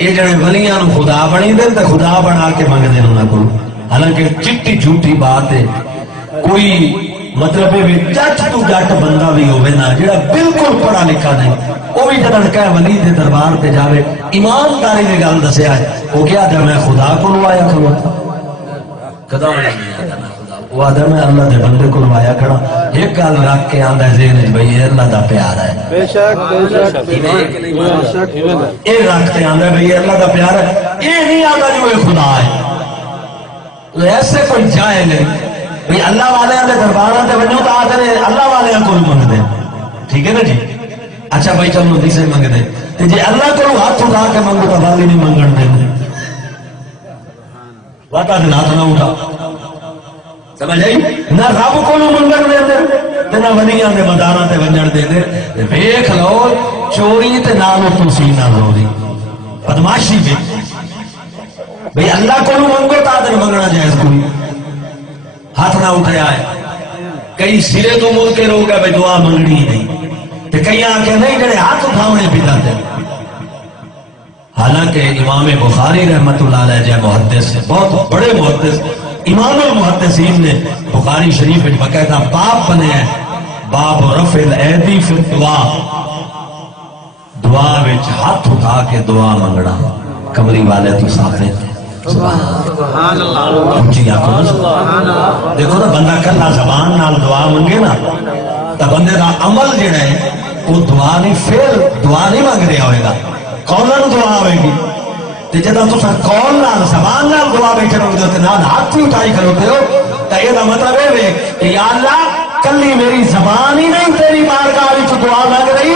یہ جڑے ولیاں نو خدا بنی دے تے خدا بنا کے منگ دے انہاں کو، حالانکہ چٹی جھوٹی بات ہے. کوئی مطلب جٹ تو جٹ بندہ بھی ہوئے نا جڑا بالکل پڑھا لکھا نہیں، وہ بھی جدن کہے ولی دے دربار تے جاوے ایمانداری دی گل دسیا ہے، وہ کیا آدھا میں خدا کو آیا کھڑا تھا، کدا وہ آدھا میں اللہ دے بندے کو آیا کھڑا. ایک گل رکھ کے آندا ہے ذہن بھائی اللہ دا پیار ہے، بے شک یہ رکھتے آندا ہے بھائی اللہ دا پیار ہے، یہ نہیں آتا جو یہ خدا ہے. ایسے کوئی جائے نہیں بھئی اللہ والے دے درباراں تے ونجو تا آخر اللہ والے کو منگ دے، ٹھیک ہے نا جی. اچھا بھائی چلو نہیں سے منگ دے تے جی اللہ کو ہاتھ اٹھا کے منگو تو والی نہیں منگن دے، واٹا دے ہاتھ نہ اٹھا، سمجھ آئی نہ رب کو منگن دے تے نہ ولیاں دے مداراں تے ونجن دے دے. ویکھ لو چوری تے نال تسی نہ روڑی بدماشی وچ بھئی اللہ کو منگو تا تے منگنا جائز کوئی ہاتھ نہ اٹھایا ہے. کئی سرے تو مل کے رو گا بھئی دعا منگنی نہیں، تے کئی آ کے نہیں جڑے ہاتھ اٹھاونے پیدا تے. حالانکہ امام بخاری رحمت اللہ علیہ جے محدث بہت بڑے محدث امام المحدثین نے بخاری شریف میں باقاعدہ باب بنے ہیں، باب رفع الایدی فی الدعا، دعا وچ ہاتھ اٹھا کے دعا منگنا. کمری والے تو ساتھ سبحان اللہ جی آپ دیکھو نا بندہ کلا زبان نال دعا منگے نا تو بندے دا عمل جڑا ہے وہ دعا نہیں پھر دعا نہیں مانگ رہا ہوئے گا، قولن دعا ہوئے گی. جدا تو قول نال زبان نال دعا بیٹھے رہو تے نال ہاتھ بھی اٹھائی کھڑوتے ہو تو یہ مطلب ہے کہ یا اللہ کلی میری زبان ہی نہیں تیری بارگاہ وچ دعا مانگ رہی،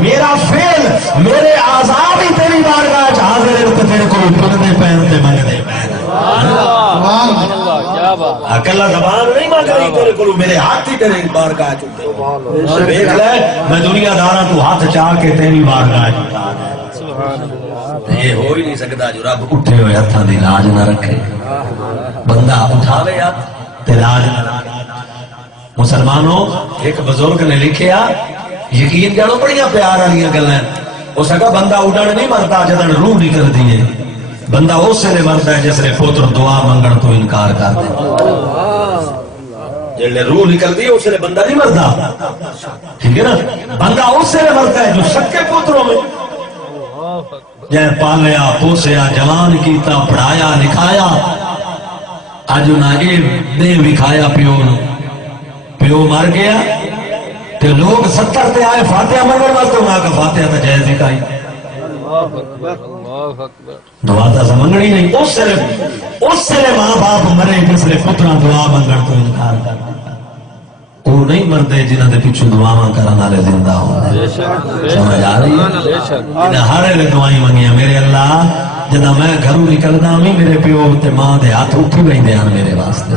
میرا فعل میرے اعضاء بھی تیری بارگاہ وچ حاضر ہیں تے تیرے کو پڑھنے پین تے منگنے پین. سبحان اللہ کیا بات، اکلا زبان نہیں مانگ رہی تیرے کو، میرے ہاتھ ہی تیری بارگاہ وچ. دیکھ لے میں دنیا داراں تو ہاتھ چاہ کے تیری بارگاہ وچ سبحان اللہ. یہ ہو ہی نہیں سکتا جو رب اٹھے ہوئے ہاتھاں دی لاج نہ رکھے، بندہ اٹھاوے ہاتھ تے لاج نہ رکھے. مسلمانوں ایک بزرگ نے لکھیا یقین جانو بڑیاں پیار والی گلاں، اس کا بندہ اڈن نہیں مرتا جدن روح نکلتی ہے، بندہ اس لیے مرتا ہے جس نے پوتر دعا منگن تو انکار کر دے. جلے روح نکلتی ہے اس لیے بندہ نہیں مرتا، ٹھیک ہے نا. بندہ اس لیے مرتا ہے جو سکے پوتروں میں جے پالیا پوسیا جوان کیتا پڑھایا لکھایا، اج نہ دے وکھایا پیو نو، پیو مر گیا تو لوگ 70 تے آئے فاتحہ منگن واسطے، انہاں کا فاتحہ تو جائز ہی کائی دعا تا منگنی نہیں. اس سے ماں باپ مرے جس نے پترا دعا منگن تو انکار کر، وہ نہیں مردے جنہاں دے پیچھے دعاواں کرن والے زندہ ہوندے. سمجھ آ رہی ہے؟ ہر ویلے دعائیں منگیاں میرے اللہ، جدا میں گھروں نکلدا ہوں میرے پیو تے ماں دے ہاتھ اٹھ ویندے ہیں میرے واسطے.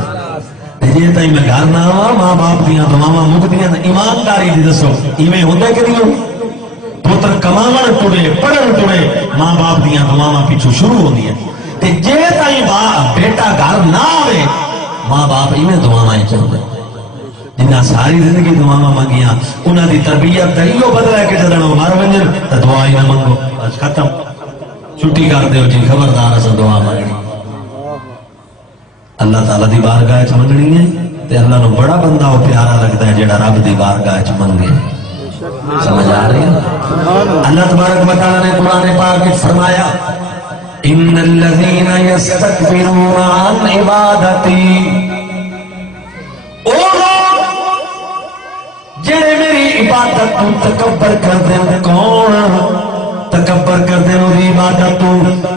جی تھی میں گھر نہ آوا ماں باپ دیا دعاواں مکدیاں. ایمانداری دی دسو ایویں ہوندا کہ نہیں؟ پتر کماون ٹرے پڑھن ٹرے ماں باپ دیا دعاواں پیچھے شروع ہوندی ہیں. تے جے تائیں بیٹا گھر نہ آوے ماں باپ ایویں دعاواں چاہندے، جنہاں ساری زندگی دعاواں منگیاں انہاں دی تربیت تائیو بدلا کہ جدن وہ مر ونجن تے دعا ہی نہ منگو، بس ختم چھٹی کر دیو جی، خبردار اساں دعا منگنی. اللہ تعالیٰ دی بارگاہ چ منگنی ہے تے اللہ نو بڑا بندہ وہ پیارا لگتا ہے جڑا رب دی بارگاہ چ منگے. سمجھ آ رہی ہے؟ اللہ تبارک و تعالیٰ نے قرآن پاک میں فرمایا ان الذین یستکبرون عن عبادتی، او جڑے میری عبادت تو تکبر کر دیں. کون تکبر کر دیں میری عبادت تو؟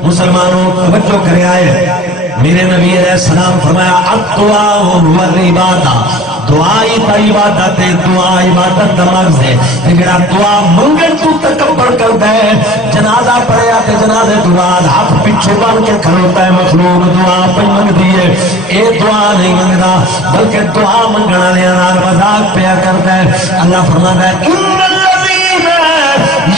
مسلمانوں توجہ کرے آئے میرے نبی علیہ السلام فرمایا الدعاء والعبادہ، دعائی تا عبادت ہے، دعا عبادت دماغ سے. جڑا دعا منگن تو تکبر کرتا ہے، جنازہ پڑھیا تے جنازے تو بعد ہاتھ پیچھے بن کے کھڑوتا ہے، مخلوق دعا پہ منگ دیے، اے دعا نہیں منگدا بلکہ دعا منگن والے نال مذاق پیا کرتا ہے. اللہ فرماتا ہے ان الذین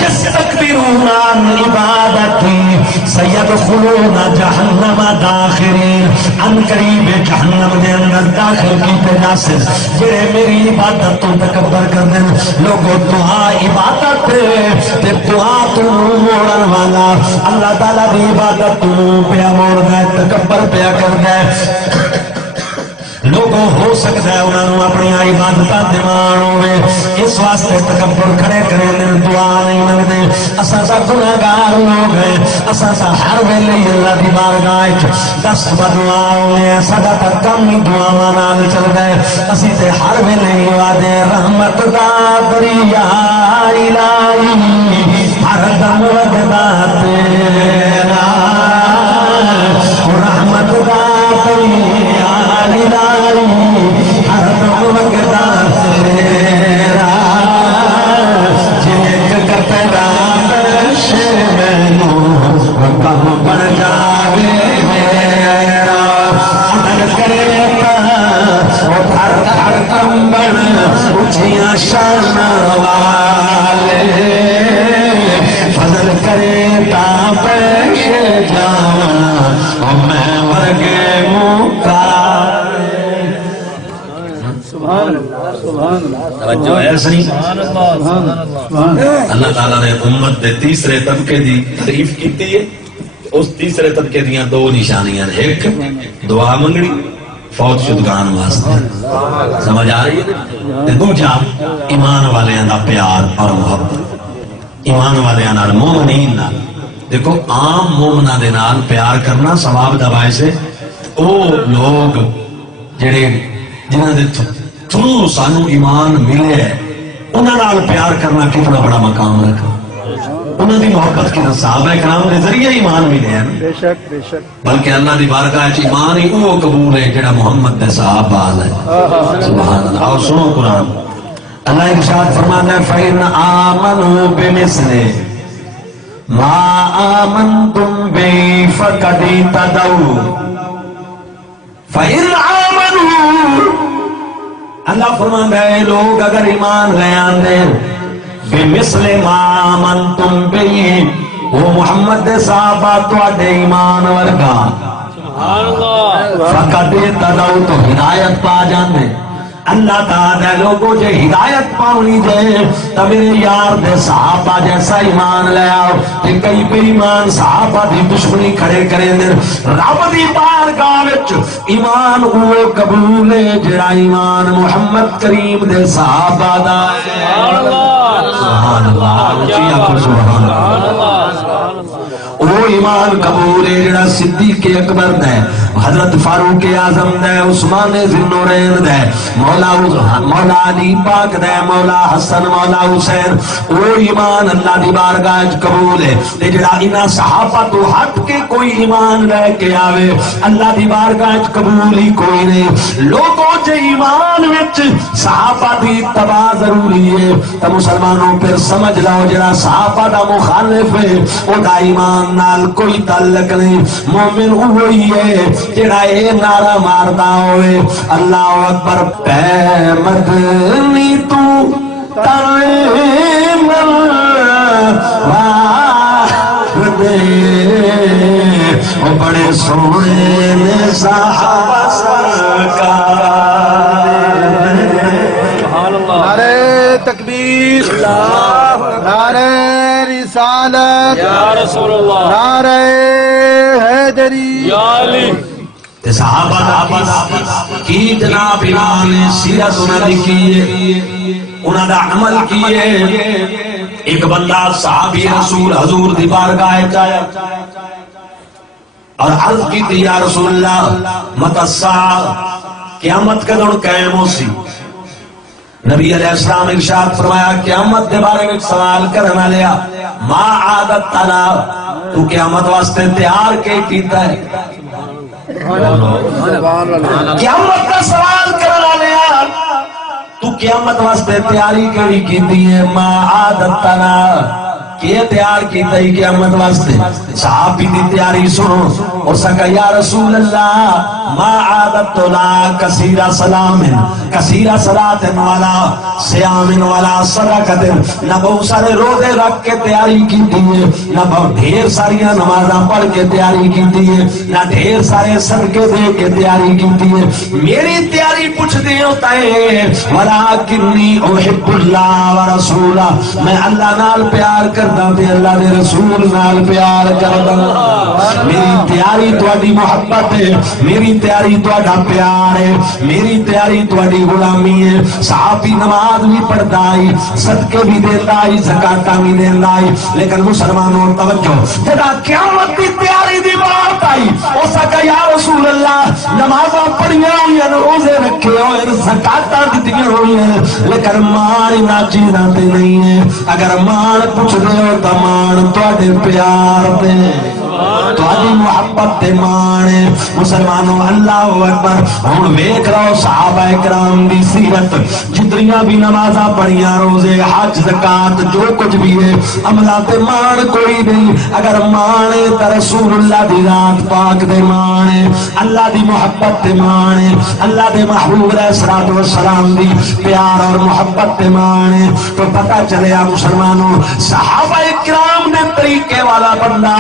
یستکبرون عن عبادتی، سیدخلون جہنم داخرین، ان قریب جہنم دے اندر داخل کیتے جاسے جڑے میری عبادت تو تکبر کر دیں. لوگوں دعا عبادت تے دعا تو موڑن والا اللہ تعالیٰ دی عبادت تو پیا موڑ دے، تکبر پیا کر دے. لوگوں ہو سکتا ہے انہوں اپنی عبادت دیوان ہوئے، اس واسطے تکبر کھڑے کرے دن دعا نہیں منگتے. اساں سا گناہگار لوگ ہیں، اساں سا ہر ویلے اللہ دی بارگاہ دست بدعا ہوئے، سدا تک کم ہی دعاواں نال چل گئے. اسی تے ہر ویلے ہی وعدے رحمت دا دریا الہی ہر دم وگدا تیرا، رحمت دا دریا الہی ہر دم وگدا تیرا، جیک کترا بخش مینوں کم بن جاوے میرا، عمل کرے وہ ہر ہر کم بن اچھیاں شان والے، فضل کرے تا پیش جاواں میں ورگے موقع. توجہ ہے صحیح. اللہ تعالیٰ نے امت دے تیسرے طبقے دی تعریف کیتی ہے. اس تیسرے طبقے دیاں دو نشانیاں، ایک دعا منگنی فوت شدگان واسطے، سمجھ آ رہی ہے، دوجا ایمان والیاں دا پیار اور محبت. ایمان والیاں نال مومنین نال، دیکھو عام مومناں دے نال پیار کرنا ثواب دا باعث ہے. او لوگ جڑے جنہاں دے تھرو سانو ایمان ملے ہے انہاں نال پیار کرنا کتنا بڑا مقام رکھا. انہاں دی محبت کی صحابہ کرام دے ذریعے ایمان ملے ہیں. بے شک بے شک. بلکہ اللہ دی بارگاہ وچ ایمان ہی وہ قبول ہے جڑا محمد دے صحابہ ہے. سبحان اللہ. اور سنو قرآن، اللہ ارشاد فرماتا ہے فَإِنْ آمَنُوا بِمِثْلِ مَا آمَنْتُمْ بِهِ فَقَدِ اهْتَدَوْا. فَإِنْ آمَنُوا، اللہ فرماتا ہے لوگ اگر ایمان لے آندے بِمِثْلِ مَا آمَنْتُمْ بِهِ، وہ محمد دے صحابہ تواڈے ایمان ورگا، فَقَدِ اهْتَدَوْا، تو ہدایت پا جاندے. اللہ تعالیٰ لوگوں جے ہدایت پاؤنی دے تو میرے یار دے صحابہ جیسا ایمان لے آؤ. کہ کئی بے ایمان صحابہ دی دشمنی کھڑے کریں دے. رب دی بارگاہ وچ ایمان وہ قبول ہے جڑا ایمان محمد کریم دے صحابہ دا. سبحان اللہ. سبحان اللہ. وہ ایمان قبول ہے جڑا صدیق اکبر دے، حضرت فاروق اعظم دے، عثمان ذوالنورین دے، مولا علی پاک دے، مولا حسن، مولا حسین. وہ ایمان اللہ دی بارگاہ وچ قبول ہے. تے جڑا انہاں صحابہ تو ہٹ کے کوئی ایمان لے کے آوے اللہ دی بارگاہ وچ قبول ہی کوئی نہیں. لوگوں جے ایمان وچ صحابہ دی اتباع ضروری ہے تو مسلمانوں پھر سمجھ لو جڑا صحابہ دا مخالف ہے او دا ایمان نال کوئی تعلق نہیں. مومن وہی ہے جڑا اے نعرہ ماردا ہوئے اللہ اکبر پے مدنی تو تریم دے، او بڑے سونے نے صحابہ سرکار. نعرہ تکبیر، نعرہ رسالت یا رسول اللہ، نعرہ حیدری یا علی. صحابہ کی جناب ایمان سیرت انہاں دی کیے، انہاں دا عمل کیے. ایک بندہ صحابی رسول حضور دی بارگاہ آیا اور عرض کی تھی یا رسول اللہ متی الساعہ، قیامت کدوں قائم ہو سی. نبی علیہ السلام ارشاد فرمایا قیامت دے بارے میں سوال کرنا لیا ما عادت تلا، تو قیامت واسطے تیار کے کیتا ہے. قیامت کا سوال کرنا لیا تو قیامت واسطے تیاری کیڑی کیتی ہے. ما عادت تلا، کہ تیار کی تئی قیامت واسطے صحابی دی تیاری سنو اس کا یا رسول اللہ ما عادت لا کثیر سلام کثیر صلاۃ والا صیام والا صدقۃ نہ بہت سارے روزے رکھ کے تیاری کی ہے نہ بہت ڈھیر ساری نمازاں پڑھ کے تیاری کی ہے نہ ڈھیر سارے صدقے دے کے تیاری کی ہے میری تیاری پوچھ دے ہوتا ہے ولکنی احب اللہ ورسولہ میں اللہ نال پیار کردا تے اللہ دے رسول نال پیار کردا میری تیاری تہاڈی محبت ہے میری تیاری تہاڈا پیار ہے میری تیاری تہاڈی غلامی ہے صحابی نماز بھی پڑھدا ہے صدقے بھی دیندا ہے زکاتاں بھی دیندا ہے لیکن مسلمانوں توجہ جدا قیامت دی تیاری دی بات آئی اس کا یا رسول اللہ نمازاں پڑھیاں ہوئی ہیں روزے رکھے ہوئے زکاتاں دتیاں ہوئی ہیں لیکن مان نہ چیزاں تے نہیں ہے اگر مان پوچھ دے ہو تو مان تہاڈے پیار تے تہاڈی محبت تے مان مسلمانوں اللہ اکبر ہن ویکھ لو صحابہ کرام دی سیرت جتنیاں بھی نمازاں پڑھیاں روزے حج زکات جو کچھ بھی ہے عملاں تے مان کوئی نہیں اگر مان تے رسول اللہ دی ذات پاک دے مان اللہ دی محبت تے مان اللہ دے محبوب علیہ الصلوۃ والسلام دی پیار اور محبت تے مان تو پتہ چلیا مسلمانوں صحابہ کرام دے طریقے والا بندہ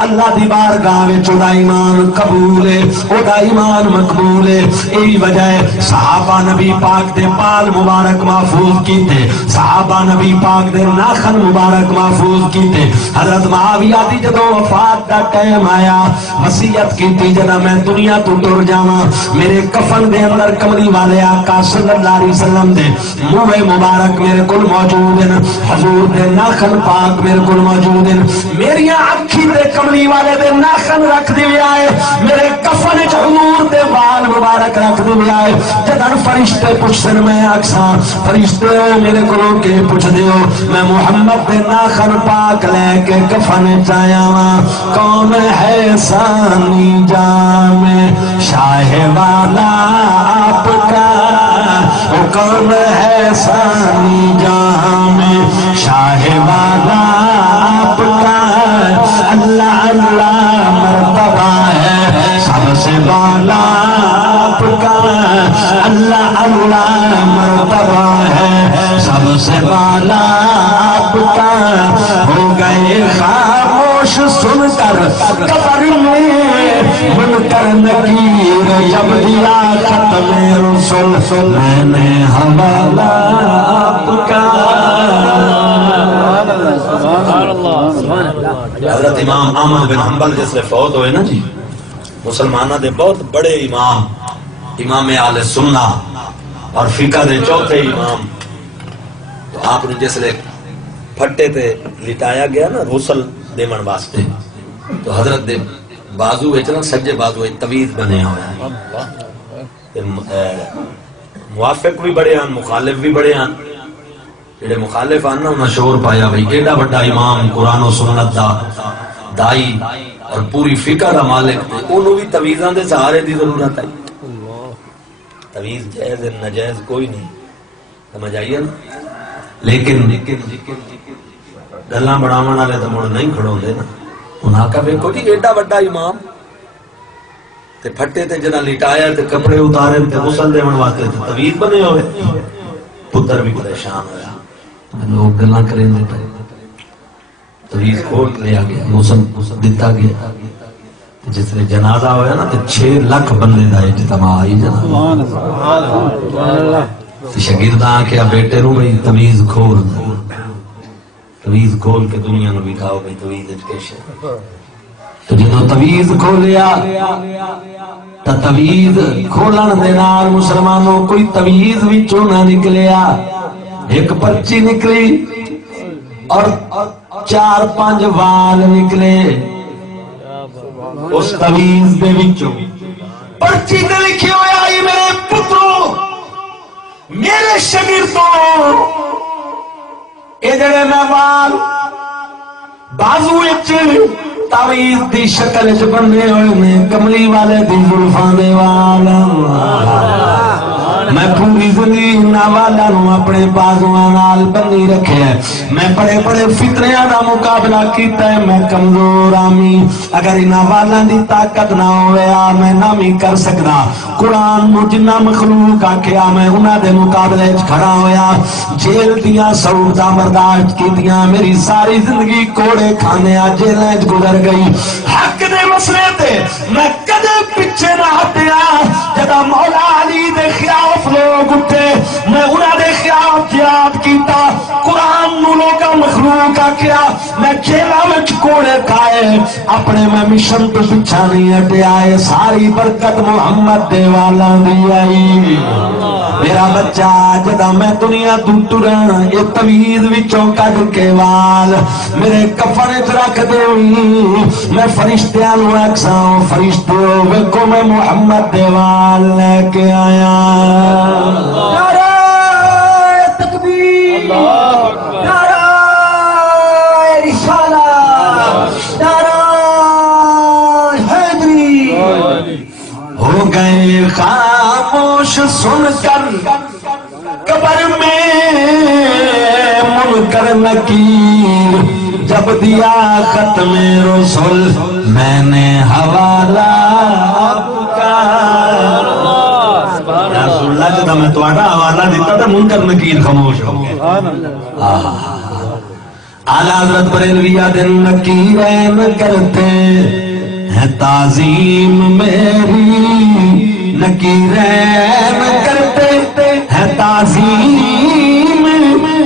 اللہ دی بارگاہ وچ دا ایمان قبول ہے او دا ایمان مقبول ہے یہی وجہ ہے صحابہ نبی پاک دے بال مبارک محفوظ کیتے صحابہ نبی پاک دے ناخن مبارک محفوظ کیتے حضرت معاویہ دی جدوں وفات دا ٹائم آیا وصیت کیتی جدا میں دنیا تو ٹر جاواں میرے کفن دے اندر کملی والے آقا صلی اللہ علیہ وسلم دے منہ مبارک میرے کول موجود ہیں حضور دے ناخن پاک میرے کول موجود ہیں میری اکھی تے کملی والے دے ناخن رکھ دے آئے میرے کفن وچ حضور دے بال مبارک رکھ دے آئے جدن فرشتے پوچھن میں اکساں فرشتے میرے کولوں کے پوچھ دیو میں محمد دے ناخن پاک لے کے کفن وچ آیا ہاں کون ہے ثانی جام شاہ والا آپ کا کون ہے ثانی جام شاہ والا آپ کا اللہ اللہ مرتبہ ہے سب سے بالا آپ کا اللہ اللہ مرتبہ ہے سب سے بالا آپ کا ہو گئے خاموش سن کر قبر میں من کر نکیر جب دیا ختم رسول میں نے حوالہ آپ کا حضرت امام احمد بن حنبل جس لئے فوت ہوئے نا جی مسلمانہ دے بہت بڑے امام امام اہل سنہ اور فقہ دے چوتھے امام تو آپ نے جس لئے پھٹے تے لٹایا گیا نا غسل دیمن واسطے تو حضرت دے بازو اتنا سجے بازو طویل بنے ہوئے موافق بھی بڑے ہیں مخالف بھی بڑے ہیں جڑے مخالف آنا انہاں شور پایا بھئی ایڈا بڑا امام قرآن و سنت دا دائی اور پوری فقہ دا مالک تے انہوں بھی تویزاں دے سہارے دی ضرورت آئی تویز جائز نجائز کوئی نہیں سمجھ آئیے نا لیکن گلاں بڑھاون والے تے مڑ نہیں کھڑوندے نا انہاں کا دیکھو جی ایڈا بڑا امام تے پھٹے تے جنا لٹایا تے کپڑے اتارے تے غسل دیون واسطے تے تویز بنے ہوئے پتر بھی پریشان ہویا لوگ گلاں کریں دے پے تویز کھول لیا گیا غسل دتا گیا جس نے جنازہ ہویا نا تے 6 لاکھ بندے دا اجتماع آئی جنازہ سبحان اللہ شاگرداں کیا بیٹے نو بھئی تویز کھول تویز کھول کے دنیا نو دکھاؤ بھئی تویز ایجوکیشن تو جدو تویز کھولیا تا تویز کھولن دے نال مسلمانوں کوئی تویز وچوں نہ نکلیا ایک پرچی نکلی اور 4-5 وال نکلے اس تویز دے وچوں پرچی تے لکھے ہویا اے میرے پترو میرے شاگردوں اے جڑے میں وال بازو وچ تویز دی شکل وچ بنے ہوئے نے کملی والے دی زلفاں دے وال میں پوری زندگی ناوالا نو اپنے بازواں نال بنی رکھے ہے میں بڑے بڑے فتنیاں دا مقابلہ کیتا ہے میں کمزور آمی اگر ناوالا دی طاقت نہ ہویا میں نہ بھی کر سکنا قرآن نو جنہ مخلوق آکھیا میں انہاں دے مقابلے کھڑا ہویا جیل دیاں سعودہ برداشت کی دیاں میری ساری زندگی کوڑے کھانے جیلیں گزر گئی حق دے مسئلے تے میں کدے پیچھے نہ ہٹیا جدا مولا علی دے خلاف لوگ اٹھے میں انہاں دے خلاف جہاد کیتا قرآن نو لوگا مخلوق آکھیا میں جیلہ وچ کوڑے کھائے اپنے میں مشن تو پیچھا نہیں ہٹیا ہے ساری برکت محمد دے والا دی آئی میرا بچہ جدا میں دنیا تو ٹرن یہ تویز وچوں کڈ کے وال میرے کفن وچ رکھ دے میں فرشتیاں نو اکساں فرشتوں ویکھو میں محمد دے وال لے کے آیا نعرہ تکبیر نعرہ رسالت نعرہ حیدری ہو گئے خاموش سن کر قبر میں منکر نکیر جب دیا ختم رسول میں نے حوالہ رسول اللہ جب میں تمہارا حوالہ دیتا تھا منکر نکیر خاموش ہو گئے اعلیٰ حضرت بریلویہ دن نکیرین کرتے ہیں تعظیم میری نکیرین کرتے ہیں تعظیم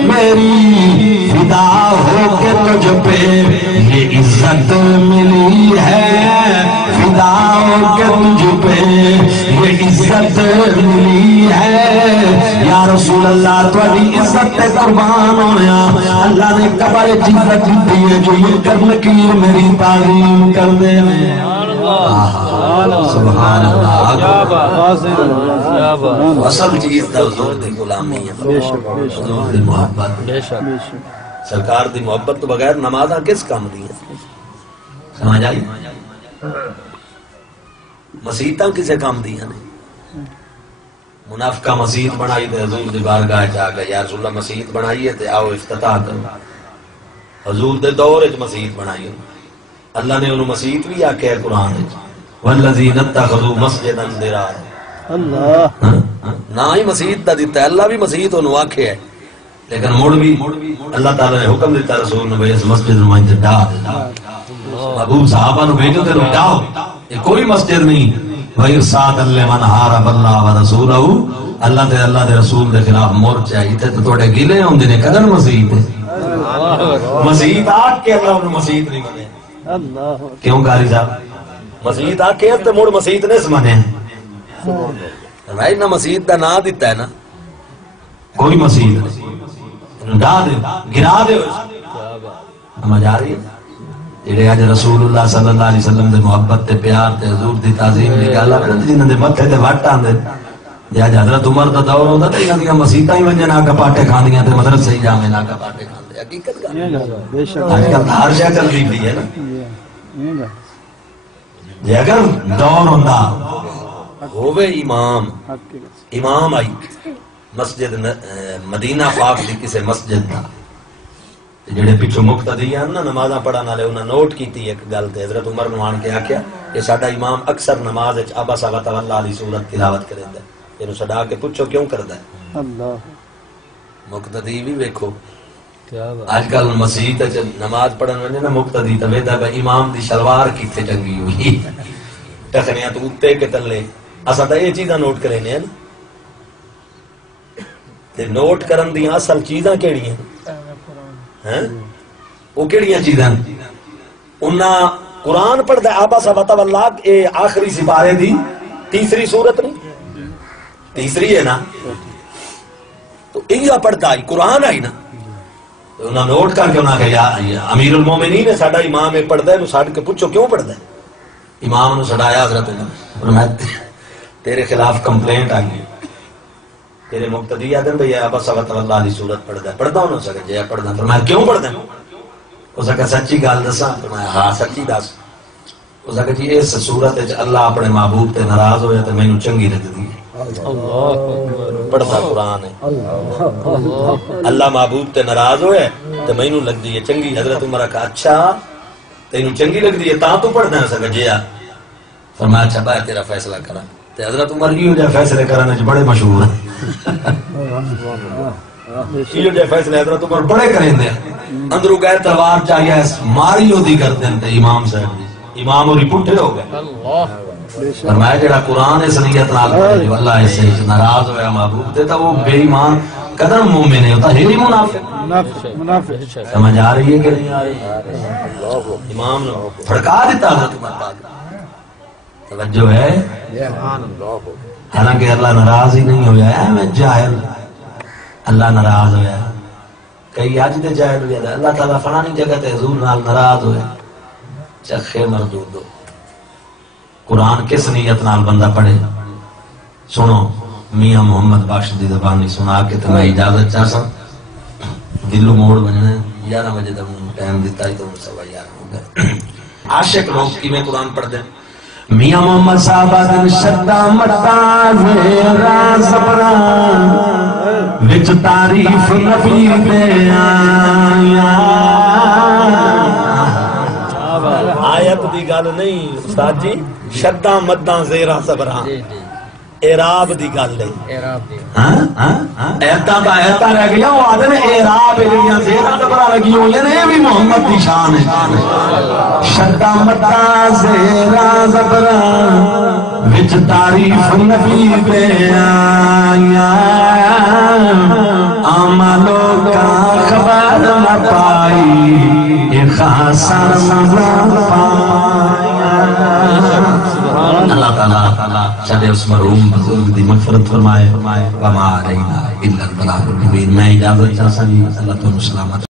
میری فدا ہو کے تجھ پہ یہ عزت ملی ہے فدا ہو کے تجھ پہ یہ عزت ملی ہے یا رسول اللہ تھوڑی عزت تے قربان ہویا اللہ نے قبر عزت دی ہے جو یہ کر نکیر میری تعظیم کر دے سبحان اللہ اصل چیز دا حضور دی غلامی ہے حضور دی محبت سرکار دی محبت تو بغیر نمازاں کس کام دی ہیں سمجھ آئی مسیحتاں کسے کام دی ہیں منافقہ مسیحت بنائی تے حضور دی بارگاہ جا گئے یا رسول اللہ مسیحت بنائی ہے تے آؤ افتتاح کرو حضور دے دور وچ مسیحت بنائی ہے اللہ نے انہوں مسیحت بھی آکھیا ہے قرآن وچ والذین اتخذوا مسجدا ضرارا اللہ نہ ہی مسیحت دا دیتا ہے اللہ بھی مسیحت انہوں آکھے ہے لیکن موڑ بھی اللہ تعالیٰ نے حکم دیتا رسول نے بھئی اس مسجد نمائن ڈا محبوب صحابہ نے بھیجو تے ڈاؤ یہ کوئی مسجد نہیں بھئی ساتھ اللہ من حارب اللہ و رسولہ اللہ دے رسول دے خلاف مورچہ ہے تے توڑے گلے ہوں دینے قدر مسیحت ہے مسیحت آگ کے اللہ انہوں مسیحت نہیں بنے کیوں قاری صاحب مسیحت آگ کے تے موڑ مسیحت نہیں سمانے ہیں بھائی نہ مسیحت دا نا دیتا ہے نا کوئی مسیحت نہیں ڈا دے گرا دے سمجھ آ رہی ہے جڑے آج رسول اللہ صلی اللہ علیہ وسلم دے محبت تے پیار تے حضور دی تعظیم دی گل ہے جنہاں دے متھے تے وٹ آندے جے اج حضرت عمر دا دور ہوندا تے انہاں دیاں مسیتاں ہی ونجن آ کپاٹے کھاندیاں تے مدرسے ہی جاویں آ کپاٹے کھاندے حقیقت گل اج کل ہر جگہ چل رہی ہے نا جے اگر دور ہوندا ہووے امام آئی مسجد مدینہ پاک دی کسے مسجد دا جڑے پیچھے مقتدی ہیں نا نمازاں پڑھن والے انہاں نوٹ کیتی ایک گل تے حضرت عمر نو آن کے آکھیا کہ ساڈا امام اکثر نماز وچ عبس و تولى والی سورت تلاوت کریندا ہے اینو چھڈا کے پوچھو کیوں کردا ہے اللہ مقتدی بھی ویکھو آج کل مسجد وچ نماز پڑھن ونے نا مقتدی تے ویدا امام دی شلوار کیتے چنگی ہوئی ٹخنیاں تو اوتے کے تلے اساں تے یہ چیزاں نوٹ کرینے ہیں تے نوٹ کرن دی اصل چیزاں کیڑیاں ہیں وہ کیڑیاں چیزاں انہاں قرآن پڑھ دے عبس و تولى اے آخری سپارے دی تیسری سورت نہیں تیسری ہے نا تو انہاں پڑھتا ہے قرآن آئی نا انہاں نوٹ کر کے انہاں کہا امیر المومنین ہے ساڈا امام ہے پڑھدا ہے نو ساڈ کے پوچھو کیوں پڑھدا ہے امام نے سڑایا حضرت عمر تیرے خلاف کمپلینٹ آ گئی تیرے مقتدی آدم بھئی عبس و تولى والی سورت پڑھدا ہوں سکے جے پڑھدا فرمایا کیوں پڑھدا ہے اس نے کہا سچی گل دساں فرمایا ہاں سچی دس اس نے کہا جی اس سورت وچ اللہ اپنے محبوب تے ناراض ہویا تے مینوں چنگی لگدی ہے پڑھتا قرآن ہے اللہ محبوب تے ناراض ہوئے تے مینوں لگ دی ہے چنگی حضرت عمر کہا اچھا تینوں چنگی لگ دی ہے تاں تو پڑھنا سکا جیا فرمایا اچھا باہر تیرا فیصلہ کرا تے حضرت عمر یہ جو فیصلے کرانے چ بڑے مشہور ہیں یہ جو فیصلے حضرت عمر بڑے کریں دے اندروں گئے تلوار چاہیے ماری ہو دی کرتے ہیں امام صاحب امام اور پٹھے ہو گئے فرمایا جڑا قرآن اس نیت نال پڑھے جو اللہ اس سے ناراض ہویا محبوب دیتا وہ بے ایمان قدم مومن ہے ہوتا ہے نہیں منافق سمجھ آ رہی ہے کہ نہیں آ رہی امام نے پھڑکا دیتا حضرت عمر پاک توجہ ہے حالانکہ اللہ ناراض ہی نہیں ہویا ہے میں جاہل اللہ ناراض ہویا ہے کئی آج دے جاہل ہویا ہے اللہ تعالیٰ فلانی جگہ تے حضور نال ناراض ہویا چخے مردود دو قرآن کس نیت نال بندہ پڑھے سنو میاں محمد بخش دی زبانی سنا کے تو میں اجازت چاہ سکتا دلو موڑ بننا 11 بجے تک ٹائم دیتا ہی تو 11:15 ہو گئے عاشق لوگ کی میں قرآن پڑھ دیں میاں محمد صاحبہ دن شدہ مٹا زیرہ زبران وچ تعریف نبی دے آیا آیت دی گل نہیں استاد جی شدہ مدہ زیرہ زبران اعراب دی گل ہے ایتا رہ گیا وہ آدھے اعراب زیرہ زبران لگی ہوئی ہے یہ بھی محمد دی شان ہے شدہ مدہ زیرہ زبران وچ تعریف نبی دے آیا عملوں کا خبر نہ پائی یہ خاصا رمضان پایا اللہ تعالیٰ چلے اس مرحوم بزرگ دی مغفرت فرمائے وما علینا الا البلاغ المبین میں اجازت چاہتا ہوں اللہ تعالیٰ سلامت